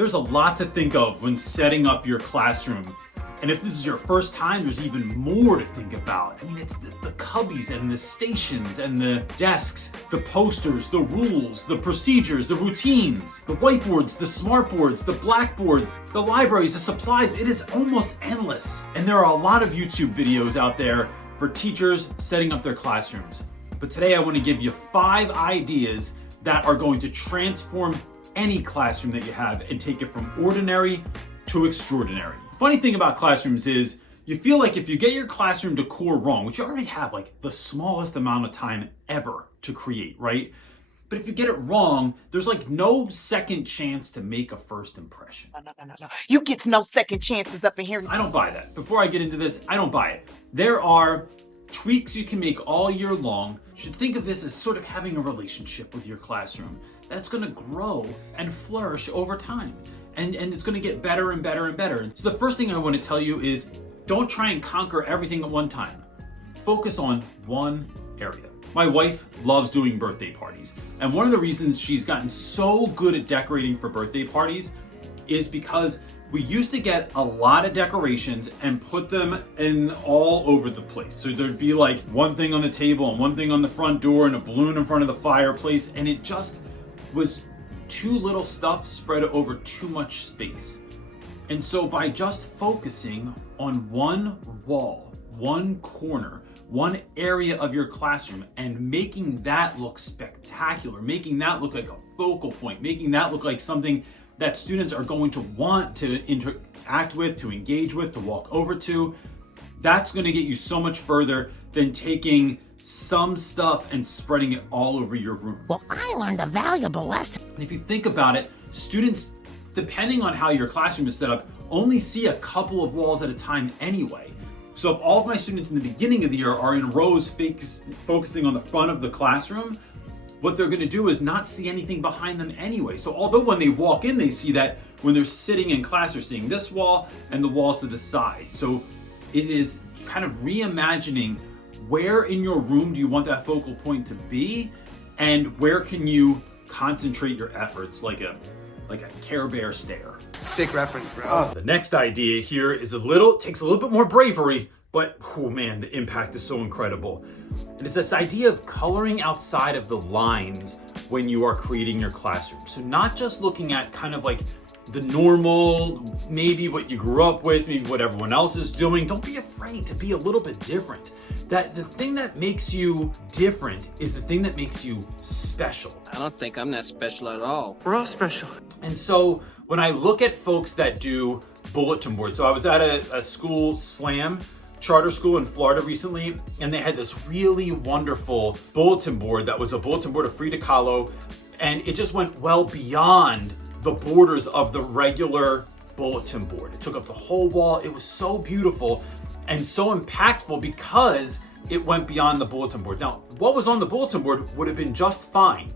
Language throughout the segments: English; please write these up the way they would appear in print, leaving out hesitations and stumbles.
There's a lot to think of when setting up your classroom. And if this is your first time, there's even more to think about. I mean, it's the cubbies and the stations and the desks, the posters, the rules, the procedures, the routines, the whiteboards, the smartboards, the blackboards, the libraries, the supplies. It is almost endless. And there are a lot of YouTube videos out there for teachers setting up their classrooms. But today I want to give you 5 ideas that are going to transform any classroom that you have and take it from ordinary to extraordinary. Funny thing about classrooms is you feel like if you get your classroom decor wrong, which you already have like the smallest amount of time ever to create, right? But if you get it wrong, there's like no second chance to make a first impression. No. You get no second chances up in here. I don't buy that. Before I get into this, I don't buy it. There are tweaks you can make all year long. You should think of this as sort of having a relationship with your classroom that's gonna grow and flourish over time. And it's gonna get better and better and better. So the first thing I wanna tell you is don't try and conquer everything at one time. Focus on one area. My wife loves doing birthday parties. And one of the reasons she's gotten so good at decorating for birthday parties is because we used to get a lot of decorations and put them in all over the place. So there'd be like one thing on the table and one thing on the front door and a balloon in front of the fireplace. And it just was too little stuff spread over too much space. And so by just focusing on one wall, one corner, one area of your classroom and making that look spectacular, making that look like a focal point, making that look like something that students are going to want to interact with, to engage with, to walk over to, that's going to get you so much further than taking some stuff and spreading it all over your room. Well, I learned a valuable lesson. And if you think about it, students, depending on how your classroom is set up, only see a couple of walls at a time anyway. So if all of my students in the beginning of the year are in rows focusing on the front of the classroom, what they're gonna do is not see anything behind them anyway. So although when they walk in, they see that, when they're sitting in class, they're seeing this wall and the walls to the side. So it is kind of reimagining where in your room do you want that focal point to be, and where can you concentrate your efforts like a Care Bear stare. Sick reference, bro. The next idea here is takes a little bit more bravery, but oh man, the impact is so incredible. And it's this idea of coloring outside of the lines when you are creating your classroom. So not just looking at kind of like the normal, maybe what you grew up with, maybe what everyone else is doing. Don't be afraid to be a little bit different. That the thing that makes you different is the thing that makes you special. I don't think I'm that special at all. We're all special. And so when I look at folks that do bulletin boards, so I was at a school slam, charter school in Florida recently, and they had this really wonderful bulletin board that was a bulletin board of Frida Kahlo, and it just went well beyond the borders of the regular bulletin board. It took up the whole wall. It was so beautiful and so impactful because it went beyond the bulletin board. Now, what was on the bulletin board would have been just fine,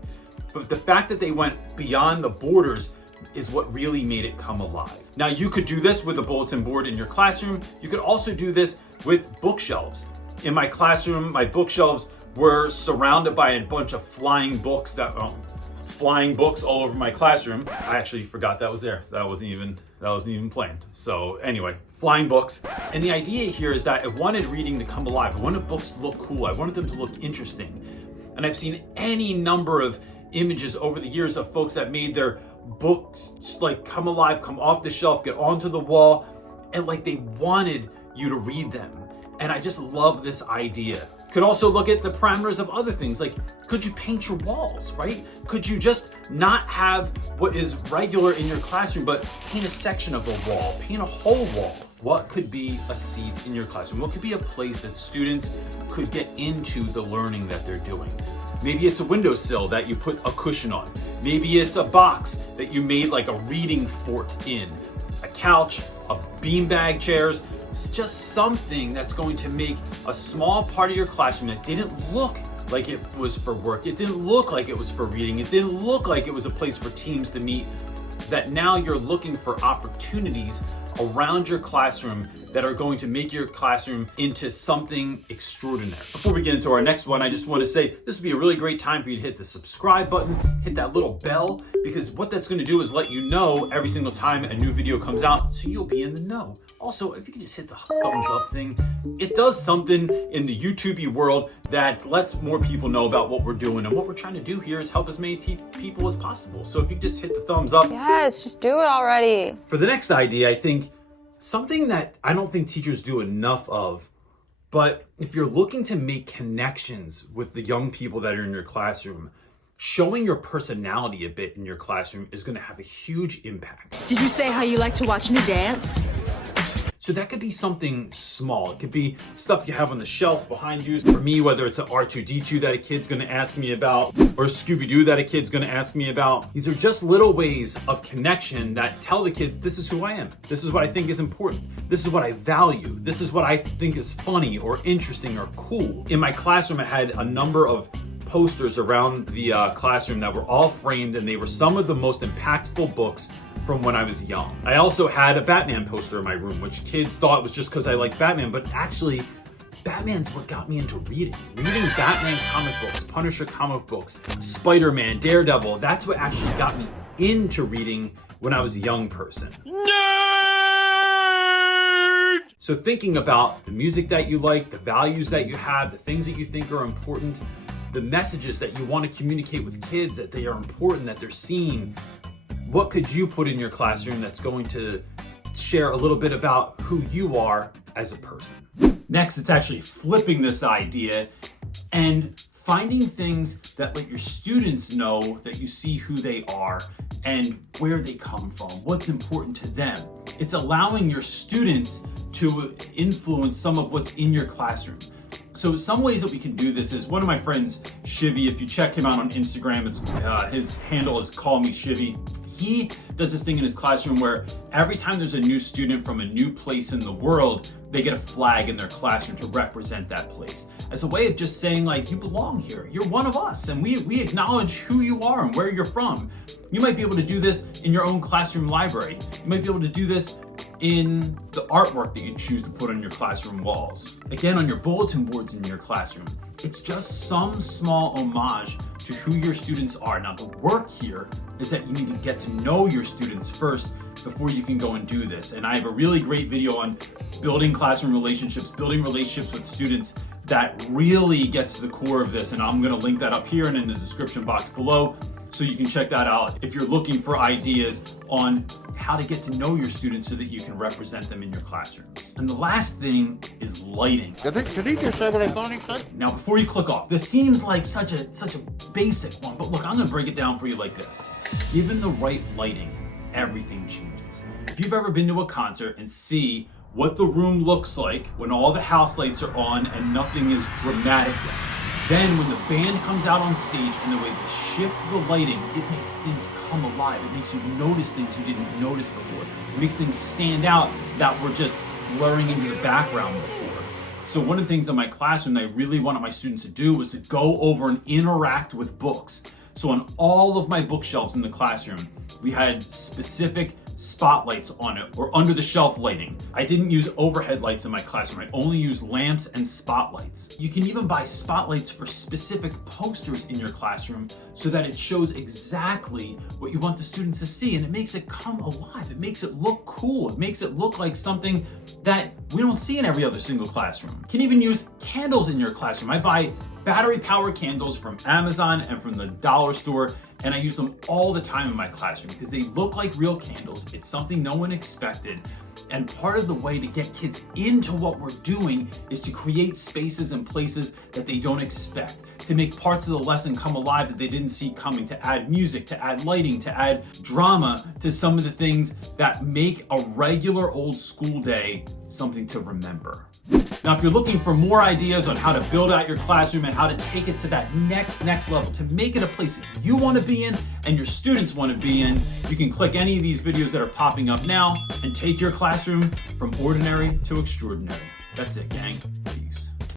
but the fact that they went beyond the borders is what really made it come alive. Now, you could do this with a bulletin board in your classroom. You could also do this with bookshelves. In my classroom, my bookshelves were surrounded by a bunch of flying books all over my classroom. I actually forgot that was there. So that wasn't even planned. So anyway, flying books. And the idea here is that I wanted reading to come alive. I wanted books to look cool. I wanted them to look interesting. And I've seen any number of images over the years of folks that made their books like come alive, come off the shelf, get onto the wall, and like they wanted you to read them. And I just love this idea. Could also look at the parameters of other things, like could you paint your walls, right? Could you just not have what is regular in your classroom, but paint a section of the wall, paint a whole wall? What could be a seat in your classroom? What could be a place that students could get into the learning that they're doing? Maybe it's a windowsill that you put a cushion on. Maybe it's a box that you made like a reading fort in. A couch, a beanbag chairs. It's just something that's going to make a small part of your classroom that didn't look like it was for work. It didn't look like it was for reading. It didn't look like it was a place for teams to meet. That now you're looking for opportunities around your classroom that are going to make your classroom into something extraordinary. Before we get into our next one, I just want to say this would be a really great time for you to hit the subscribe button, hit that little bell, because what that's going to do is let you know every single time a new video comes out, so you'll be in the know. Also, if you can just hit the thumbs up thing, it does something in the YouTube world that lets more people know about what we're doing. And what we're trying to do here is help as many people as possible. So if you just hit the thumbs up. Yes, just do it already. For the next idea, I think something that I don't think teachers do enough of, but if you're looking to make connections with the young people that are in your classroom, showing your personality a bit in your classroom is going to have a huge impact. Did you say how you like to watch me dance? So that could be something small. It could be stuff you have on the shelf behind you. For me, whether it's an R2-D2 that a kid's gonna ask me about, or a Scooby-Doo that a kid's gonna ask me about. These are just little ways of connection that tell the kids, this is who I am. This is what I think is important. This is what I value. This is what I think is funny or interesting or cool. In my classroom, I had a number of posters around the classroom that were all framed, and they were some of the most impactful books from when I was young. I also had a Batman poster in my room, which kids thought was just because I liked Batman, but actually, Batman's what got me into reading. Reading Batman comic books, Punisher comic books, Spider-Man, Daredevil, that's what actually got me into reading when I was a young person. Nerd! So thinking about the music that you like, the values that you have, the things that you think are important, the messages that you want to communicate with kids, that they are important, that they're seen. What could you put in your classroom that's going to share a little bit about who you are as a person? Next, it's actually flipping this idea and finding things that let your students know that you see who they are and where they come from, what's important to them. It's allowing your students to influence some of what's in your classroom. So some ways that we can do this is, one of my friends, Shivy, if you check him out on Instagram, it's his handle is Call Me Shivy. He does this thing in his classroom where every time there's a new student from a new place in the world, they get a flag in their classroom to represent that place. As a way of just saying, like, you belong here. You're one of us, and we acknowledge who you are and where you're from. You might be able to do this in your own classroom library. You might be able to do this in the artwork that you choose to put on your classroom walls. Again, on your bulletin boards in your classroom. It's just some small homage to who your students are. Now, the work here is that you need to get to know your students first before you can go and do this. And I have a really great video on building classroom relationships, building relationships with students that really gets to the core of this. And I'm gonna link that up here and in the description box below, so you can check that out if you're looking for ideas on how to get to know your students so that you can represent them in your classrooms. And the last thing is lighting. Did he just say what I thought he said? Now, before you click off, this seems like such a basic one, but look, I'm gonna break it down for you like this. Given the right lighting, everything changes. If you've ever been to a concert and see what the room looks like when all the house lights are on and nothing is dramatic yet, then when the band comes out on stage and the way they shift the lighting, it makes things come alive. It makes you notice things you didn't notice before. It makes things stand out that were just blurring into the background before. So one of the things in my classroom that I really wanted my students to do was to go over and interact with books. So on all of my bookshelves in the classroom, we had specific spotlights on it, or under the shelf lighting. I didn't use overhead lights in my classroom. I only used lamps and spotlights. You can even buy spotlights for specific posters in your classroom so that it shows exactly what you want the students to see, and it makes it come alive. It makes it look cool. It makes it look like something that we don't see in every other single classroom. You can even use candles in your classroom. I buy battery powered candles from Amazon and from the dollar store, and I use them all the time in my classroom because they look like real candles. It's something no one expected. And part of the way to get kids into what we're doing is to create spaces and places that they don't expect, to make parts of the lesson come alive that they didn't see coming, to add music, to add lighting, to add drama to some of the things that make a regular old school day something to remember. Now, if you're looking for more ideas on how to build out your classroom and how to take it to that next level, to make it a place you want to be in and your students want to be in, you can click any of these videos that are popping up now and take your classroom from ordinary to extraordinary. That's it, gang.